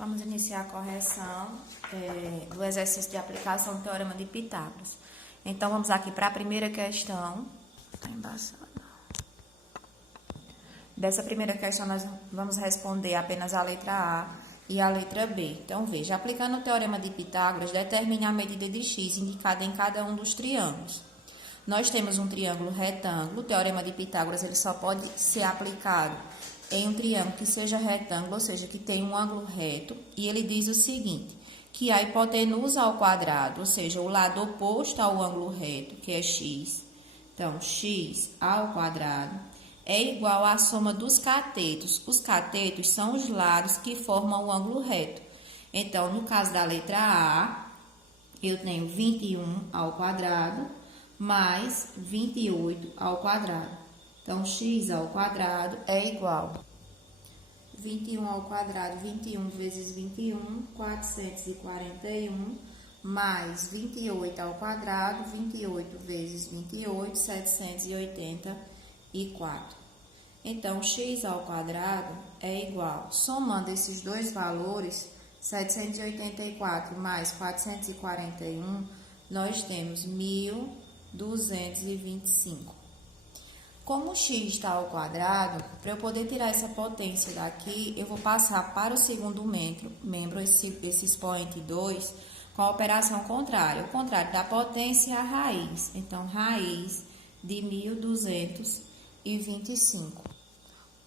Vamos iniciar a correção do exercício de aplicação do Teorema de Pitágoras. Então, vamos aqui para a primeira questão. Tá embaçado. Dessa primeira questão, nós vamos responder apenas a letra A e a letra B. Então, veja, aplicando o Teorema de Pitágoras, determine a medida de x indicada em cada um dos triângulos. Nós temos um triângulo retângulo. O Teorema de Pitágoras ele só pode ser aplicado em um triângulo que seja retângulo, ou seja, que tenha um ângulo reto. E ele diz o seguinte, que a hipotenusa ao quadrado, ou seja, o lado oposto ao ângulo reto, que é x. Então, x ao quadrado é igual à soma dos catetos. Os catetos são os lados que formam o ângulo reto. Então, no caso da letra A, eu tenho 21 ao quadrado mais 28 ao quadrado. Então, x ao quadrado é igual a 21 ao quadrado, 21 vezes 21, 441, mais 28 ao quadrado, 28 vezes 28, 784. Então, x ao quadrado é igual, somando esses dois valores, 784 mais 441, nós temos 1225. Como x está ao quadrado, para eu poder tirar essa potência daqui, eu vou passar para o segundo membro esse expoente 2, com a operação contrária. O contrário da potência é a raiz. Então, raiz de 1225.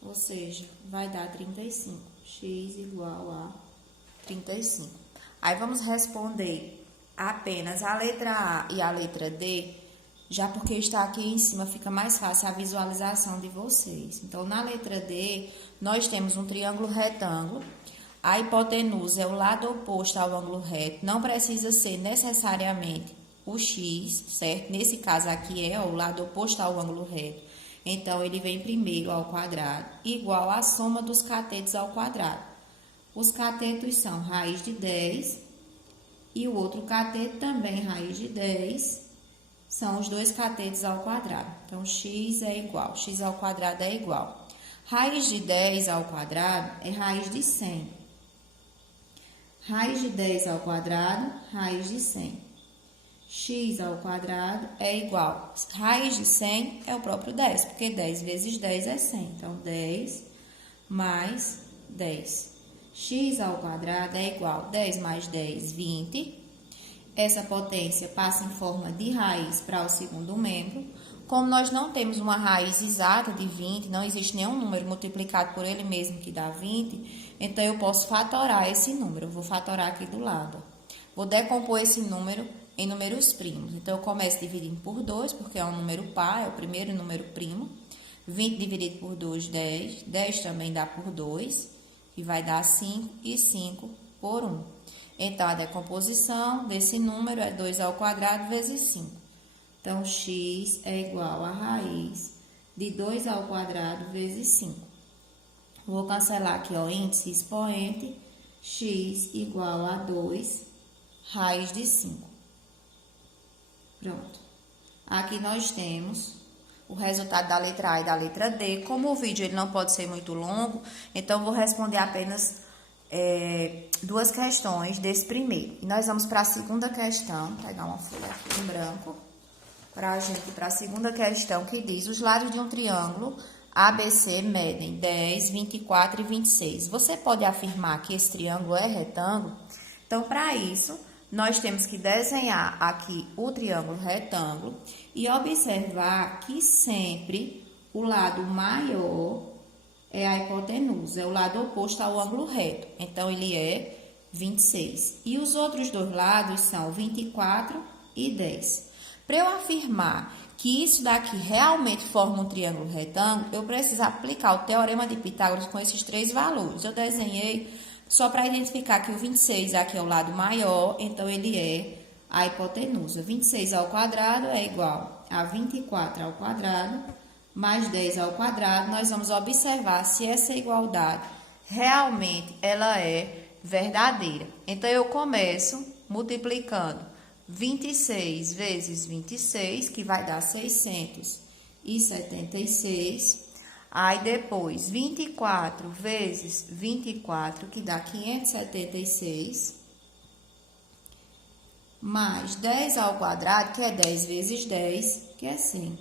Ou seja, vai dar 35. X igual a 35. Aí, vamos responder apenas a letra A e a letra D, já porque está aqui em cima, fica mais fácil a visualização de vocês. Então, na letra D, nós temos um triângulo retângulo. A hipotenusa é o lado oposto ao ângulo reto. Não precisa ser necessariamente o x, certo? Nesse caso aqui é o lado oposto ao ângulo reto. Então, ele vem primeiro ao quadrado, igual à soma dos catetos ao quadrado. Os catetos são raiz de 10 e o outro cateto também raiz de 10. São os dois catetos ao quadrado. Então, x é igual. X ao quadrado é igual. Raiz de 10 ao quadrado é raiz de 100. Raiz de 10 ao quadrado, raiz de 100. X ao quadrado é igual. Raiz de 100 é o próprio 10, porque 10 vezes 10 é 100. Então, 10 mais 10. X ao quadrado é igual. 10 mais 10, 20. Essa potência passa em forma de raiz para o segundo membro. Como nós não temos uma raiz exata de 20, não existe nenhum número multiplicado por ele mesmo que dá 20, então eu posso fatorar esse número. Eu vou fatorar aqui do lado. Vou decompor esse número em números primos. Então, eu começo dividindo por 2, porque é um número par, é o primeiro número primo. 20 dividido por 2, 10. 10 também dá por 2, que vai dar 5, e 5 por 1. Então, a decomposição desse número é 2 ao quadrado vezes 5. Então, x é igual a raiz de 2 ao quadrado vezes 5. Vou cancelar aqui, ó, índice expoente, x igual a 2, raiz de 5. Pronto. Aqui nós temos o resultado da letra A e da letra D. Como o vídeo ele não pode ser muito longo, então, vou responder apenas duas questões desse primeiro. E nós vamos para a segunda questão, vou pegar uma folha aqui em branco, para a gente ir para a segunda questão, que diz: os lados de um triângulo ABC medem 10, 24 e 26. Você pode afirmar que esse triângulo é retângulo? Então, para isso, nós temos que desenhar aqui o triângulo retângulo e observar que sempre o lado maior é a hipotenusa, é o lado oposto ao ângulo reto. Então, ele é 26. E os outros dois lados são 24 e 10. Para eu afirmar que isso daqui realmente forma um triângulo retângulo, eu preciso aplicar o Teorema de Pitágoras com esses três valores. Eu desenhei só para identificar que o 26 aqui é o lado maior, então ele é a hipotenusa. 26 ao quadrado é igual a 24 ao quadrado mais 10 ao quadrado. Nós vamos observar se essa igualdade realmente ela é verdadeira. Então, eu começo multiplicando 26 vezes 26, que vai dar 676. Aí depois, 24 vezes 24, que dá 576, mais 10 ao quadrado, que é 10 vezes 10, que é 100.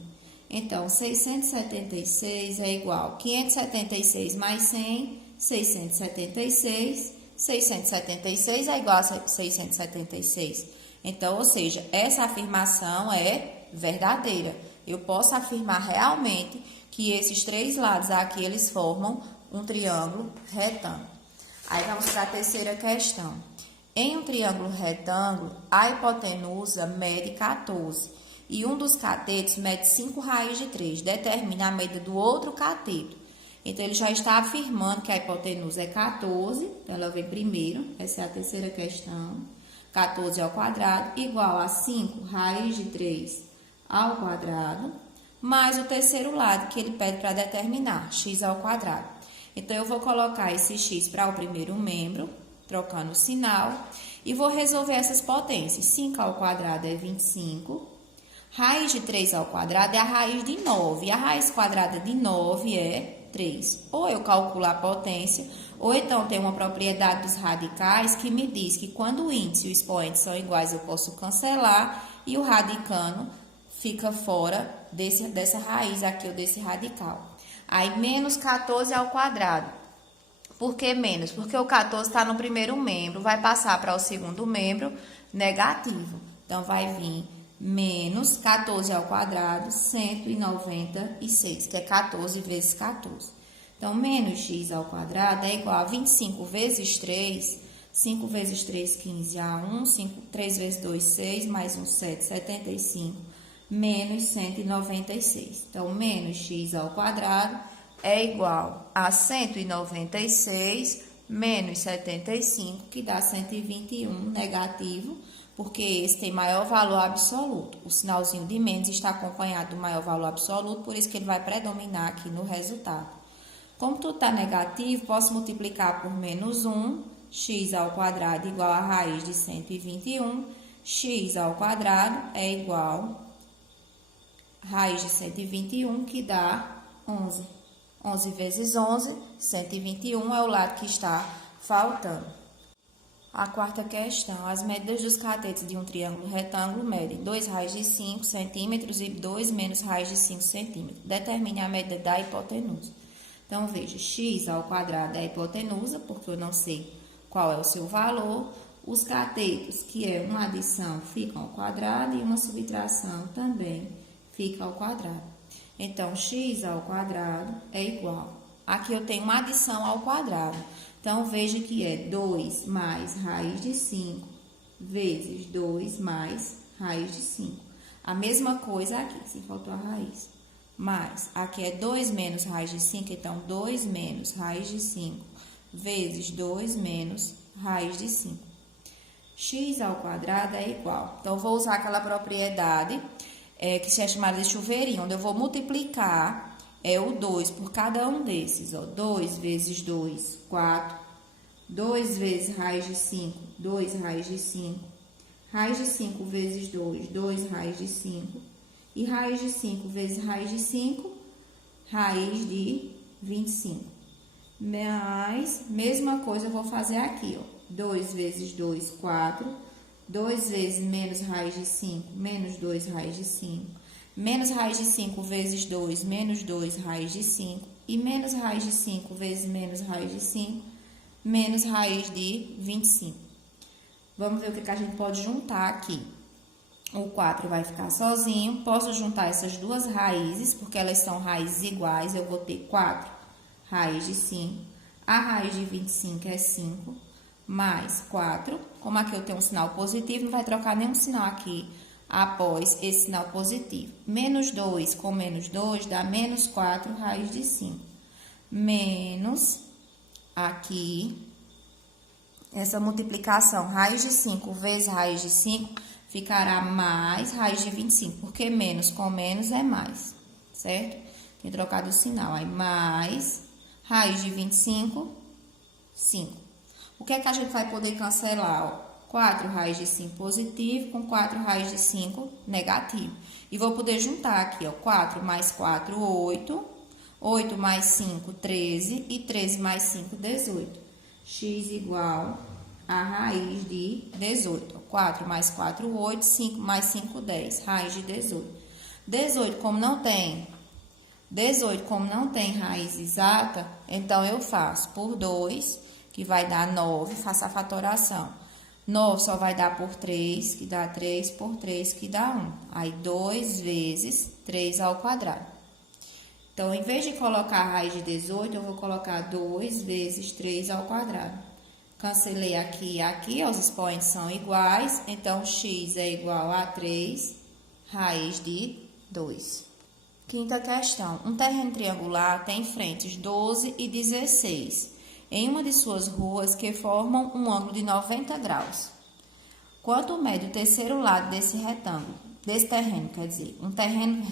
Então, 676 é igual a 576 mais 100, 676. 676 é igual a 676. Então, ou seja, essa afirmação é verdadeira. Eu posso afirmar realmente que esses três lados aqui, eles formam um triângulo retângulo. Aí, vamos para a terceira questão. Em um triângulo retângulo, a hipotenusa mede 14 e um dos catetos mede 5 raiz de 3. Determina a medida do outro cateto. Então, ele já está afirmando que a hipotenusa é 14, então ela vem primeiro, essa é a terceira questão. 14 ao quadrado igual a 5 raiz de 3 ao quadrado, mais o terceiro lado que ele pede para determinar, x ao quadrado. Então, eu vou colocar esse x para o primeiro membro, trocando o sinal, e vou resolver essas potências. 5 ao quadrado é 25, raiz de 3 ao quadrado é a raiz de 9, e a raiz quadrada de 9 é 3. Ou eu calculo a potência, ou então tem uma propriedade dos radicais que me diz que quando o índice e o expoente são iguais, eu posso cancelar, e o radicando fica fora dessa raiz aqui, ou desse radical. Aí, menos 14 ao quadrado. Por que menos? Porque o 14 está no primeiro membro, vai passar para o segundo membro negativo. Então, vai vir menos 14 ao quadrado, 196, que é 14 vezes 14. Então, menos x ao quadrado é igual a 25 vezes 3, 5 vezes 3, 15, a 1, 3 vezes 2, 6, mais 1, 7, 75, menos 196. Então, menos x ao quadrado é igual a 196 menos 75, que dá 121 negativo, porque esse tem maior valor absoluto. O sinalzinho de menos está acompanhado do maior valor absoluto, por isso que ele vai predominar aqui no resultado. Como tudo está negativo, posso multiplicar por menos 1, x ao quadrado igual a raiz de 121, x ao quadrado é igual a raiz de 121, que dá 11. 11 vezes 11, 121 é o lado que está faltando. A quarta questão. As medidas dos catetos de um triângulo retângulo medem 2 raiz de 5 centímetros e 2 menos raiz de 5 centímetros. Determine a medida da hipotenusa. Então, veja, x ao quadrado é a hipotenusa, porque eu não sei qual é o seu valor. Os catetos, que é uma adição, ficam ao quadrado e uma subtração também fica ao quadrado. Então, x ao quadrado é igual. Aqui eu tenho uma adição ao quadrado. Então, veja que é 2 mais raiz de 5 vezes 2 mais raiz de 5. A mesma coisa aqui, se faltou a raiz. Mas, aqui é 2 menos raiz de 5, então 2 menos raiz de 5 vezes 2 menos raiz de 5. X ao quadrado é igual. Então, vou usar aquela propriedade que se é chamada de chuveirinho, onde eu vou multiplicar o 2 por cada um desses. Ó, 2 vezes 2, 4. 2 vezes raiz de 5, 2 raiz de 5. Raiz de 5 vezes 2, 2 raiz de 5. E raiz de 5 vezes raiz de 5, raiz de 25. Mas, mesma coisa eu vou fazer aqui, ó. 2 vezes 2, 4. 2 vezes menos raiz de 5, menos 2 raiz de 5. Menos raiz de 5 vezes 2, menos 2 raiz de 5. E menos raiz de 5 vezes menos raiz de 5, menos raiz de 25. Vamos ver o que a gente pode juntar aqui. O 4 vai ficar sozinho. Posso juntar essas duas raízes, porque elas são raízes iguais. Eu vou ter 4 raiz de 5. A raiz de 25 é 5. Mais 4, como aqui eu tenho um sinal positivo, não vai trocar nenhum sinal aqui após esse sinal positivo. Menos 2 com menos 2 dá menos 4 raiz de 5. Menos, aqui, essa multiplicação, raiz de 5 vezes raiz de 5, ficará mais raiz de 25, porque menos com menos é mais, certo? Tem trocado o sinal, aí mais raiz de 25, 5. O que é que a gente vai poder cancelar? 4 raiz de 5 positivo com 4 raiz de 5 negativo. E vou poder juntar aqui, ó, 4 mais 4, 8, 8 mais 5, 13. E 13 mais 5, 18. X igual a raiz de 18. 4 mais 4, 8. 5 mais 5, 10. Raiz de 18. 18, como não tem raiz exata, então eu faço por 2, que vai dar 9. Faço a fatoração. 9 só vai dar por 3, que dá 3 por 3, que dá 1. Aí, 2 vezes 3 ao quadrado. Então, em vez de colocar a raiz de 18, eu vou colocar 2 vezes 3 ao quadrado. Cancelei aqui e aqui, os expoentes são iguais. Então, x é igual a 3 raiz de 2. Quinta questão. Um terreno triangular tem frentes 12 e 16 em uma de suas ruas que formam um ângulo de 90 graus. Quanto mede o terceiro lado desse retângulo? Desse terreno, quer dizer, um terreno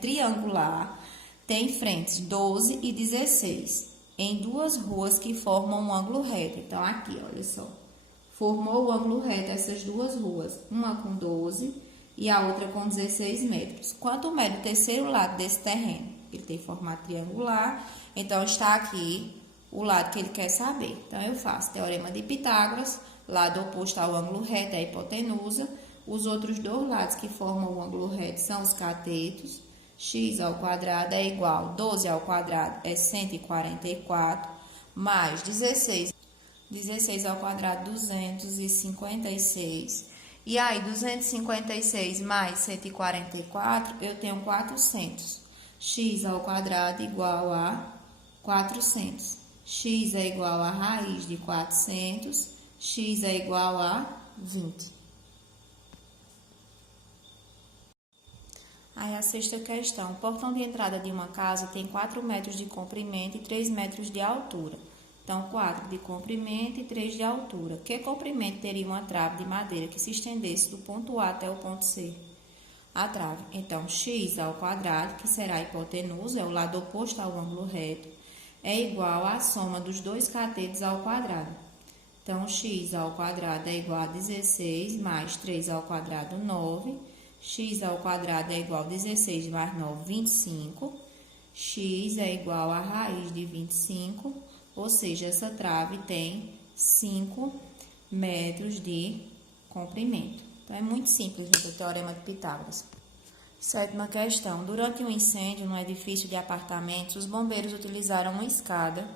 triangular tem frentes 12 e 16 em duas ruas que formam um ângulo reto. Então, aqui, olha só, formou o ângulo reto essas duas ruas, uma com 12 e a outra com 16 metros. Quanto mede o terceiro lado desse terreno? Ele tem formato triangular, então está aqui o lado que ele quer saber. Então, eu faço teorema de Pitágoras, lado oposto ao ângulo reto é a hipotenusa. Os outros dois lados que formam o ângulo reto são os catetos. X ao quadrado é igual, 12 ao quadrado é 144, mais 16 ao quadrado, 256. E aí, 256 mais 144, eu tenho 400. X ao quadrado igual a 400. X é igual a raiz de 400. X é igual a 20. Aí a sexta questão. O portão de entrada de uma casa tem 4 metros de comprimento e 3 metros de altura. Então, 4 de comprimento e 3 de altura. Que comprimento teria uma trave de madeira que se estendesse do ponto A até o ponto C? A trave. Então, x ao quadrado, que será a hipotenusa, é o lado oposto ao ângulo reto, é igual à soma dos dois catetos ao quadrado. Então, x ao quadrado é igual a 16 mais 3 ao quadrado, 9. X ao quadrado é igual a 16 mais 9, 25. X é igual a raiz de 25, ou seja, essa trave tem 5 metros de comprimento. Então, é muito simples, gente, o teorema de Pitágoras. Sétima questão. Durante um incêndio no edifício de apartamentos, os bombeiros utilizaram uma escada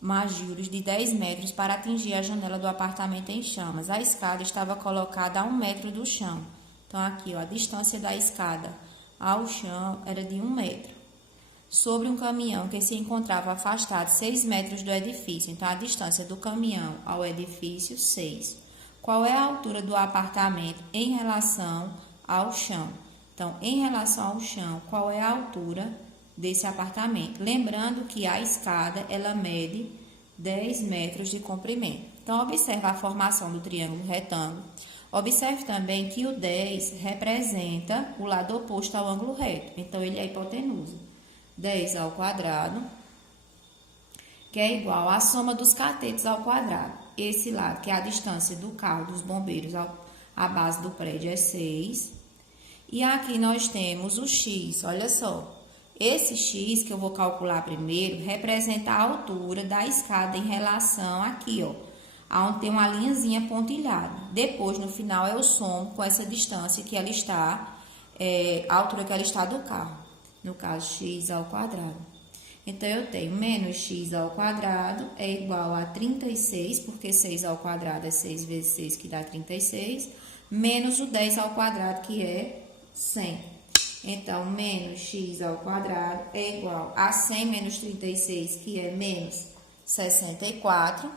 Maggiores de 10 metros para atingir a janela do apartamento em chamas. A escada estava colocada a 1 metro do chão. Então, aqui, ó, a distância da escada ao chão era de 1 metro. Sobre um caminhão que se encontrava afastado 6 metros do edifício. Então, a distância do caminhão ao edifício, 6. Qual é a altura do apartamento em relação ao chão? Então, em relação ao chão, qual é a altura desse apartamento? Lembrando que a escada, ela mede 10 metros de comprimento. Então, observa a formação do triângulo retângulo. Observe também que o 10 representa o lado oposto ao ângulo reto. Então, ele é a hipotenusa. 10 ao quadrado, que é igual à soma dos catetos ao quadrado. Esse lado, que é a distância do carro dos bombeiros à base do prédio, é 6. E aqui nós temos o x, olha só. Esse x que eu vou calcular primeiro representa a altura da escada em relação aqui, ó, onde tem uma linhazinha pontilhada. Depois, no final, eu somo com essa distância que ela está, a altura que ela está do carro. No caso, x ao quadrado. Então, eu tenho menos x ao quadrado é igual a 36, porque 6 ao quadrado é 6 vezes 6, que dá 36, menos o 10 ao quadrado, que é 100. Então, menos x ao quadrado é igual a 100 menos 36, que é menos 64.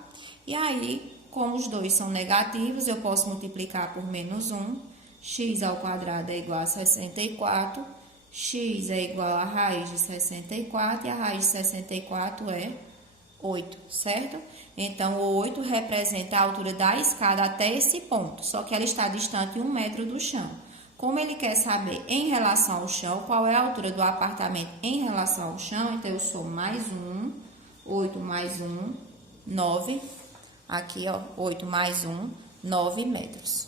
E aí, como os dois são negativos, eu posso multiplicar por menos 1. X ao quadrado é igual a 64. X é igual a raiz de 64 e a raiz de 64 é 8, certo? Então, o 8 representa a altura da escada até esse ponto, só que ela está distante 1 metro do chão. Como ele quer saber em relação ao chão, qual é a altura do apartamento em relação ao chão, então eu somo mais 1, 8 mais 1, 9, aqui ó, 8 mais 1, 9 metros.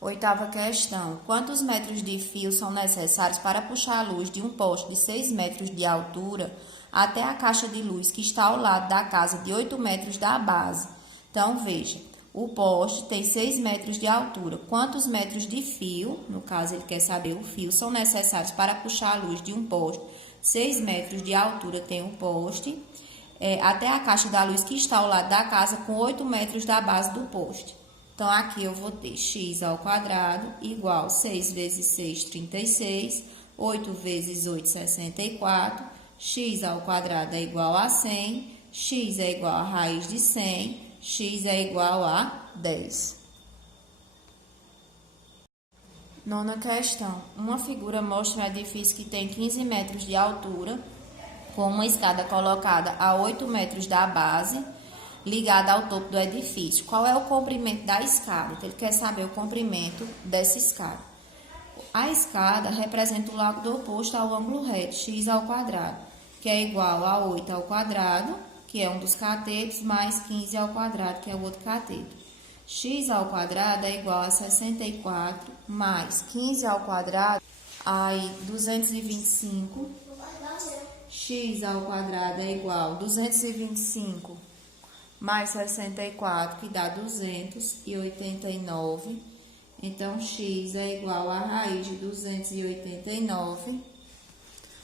Oitava questão. Quantos metros de fio são necessários para puxar a luz de um poste de 6 metros de altura até a caixa de luz que está ao lado da casa de 8 metros da base? Então, veja, o poste tem 6 metros de altura. Quantos metros de fio, no caso ele quer saber o fio, são necessários para puxar a luz de um poste? 6 metros de altura tem o poste, até a caixa da luz que está ao lado da casa com 8 metros da base do poste. Então, aqui eu vou ter x ao quadrado igual 6 vezes 6, 36, 8 vezes 8, 64, x ao quadrado é igual a 100, x é igual a raiz de 100, x é igual a 10. Nona questão. Uma figura mostra um edifício que tem 15 metros de altura, com uma escada colocada a 8 metros da base, ligada ao topo do edifício. Qual é o comprimento da escada? Então, ele quer saber o comprimento dessa escada. A escada representa o lado oposto ao ângulo reto, x ao quadrado, que é igual a 8 ao quadrado, que é um dos catetos, mais 15 ao quadrado, que é o outro cateto. X ao quadrado é igual a 64, mais 15 ao quadrado, aí 225. X ao quadrado é igual a 225 mais 64, que dá 289. Então, x é igual a raiz de 289.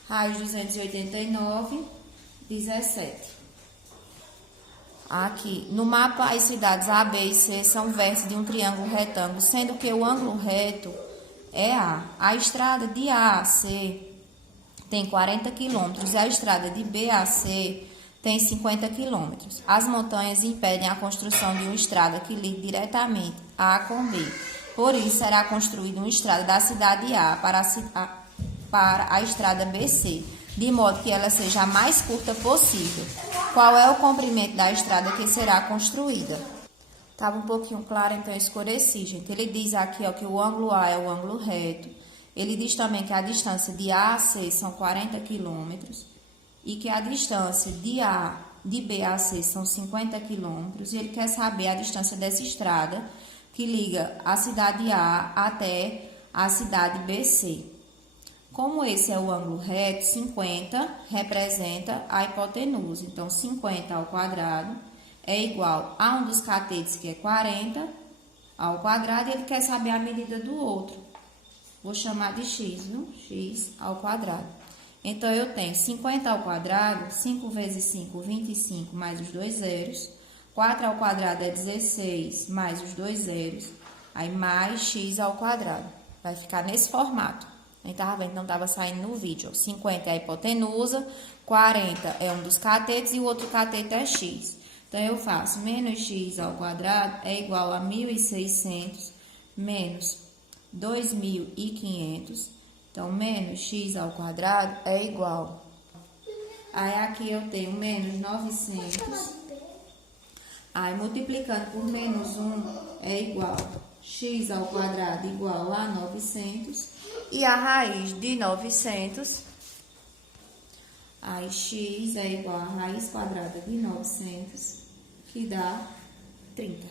Raiz de 289, 17. Aqui, no mapa, as cidades A, B e C são vértices de um triângulo retângulo, sendo que o ângulo reto é A. A estrada de A a C tem 40 quilômetros e a estrada de B a C tem 50 quilômetros. As montanhas impedem a construção de uma estrada que ligue diretamente A com B. Por isso, será construída uma estrada da cidade A para a estrada BC, de modo que ela seja a mais curta possível. Qual é o comprimento da estrada que será construída? Estava um pouquinho claro, então eu escureci, gente. Ele diz aqui, ó, que o ângulo A é o ângulo reto. Ele diz também que a distância de A a C são 40 quilômetros e que a distância de B a C são 50 quilômetros. E ele quer saber a distância dessa estrada que liga a cidade A até a cidade BC. Como esse é o ângulo reto, 50 representa a hipotenusa. Então, 50 ao quadrado é igual a um dos catetos, que é 40, ao quadrado, e ele quer saber a medida do outro. Vou chamar de x, viu? X ao quadrado. Então, eu tenho 50 ao quadrado, 5 vezes 5, 25, mais os dois zeros. 4 ao quadrado é 16, mais os dois zeros. Aí, mais x ao quadrado. Vai ficar nesse formato. A gente estava vendo que não estava saindo no vídeo. 50 é a hipotenusa, 40 é um dos catetos e o outro cateto é x. Então, eu faço menos x ao quadrado é igual a 1.600 menos 2.500. Então, menos x ao quadrado é igual. Aí, aqui eu tenho menos 900. Aí, multiplicando por menos 1 é igual x ao quadrado igual a 900. E a raiz de 900, aí x é igual a raiz quadrada de 900, que dá 30.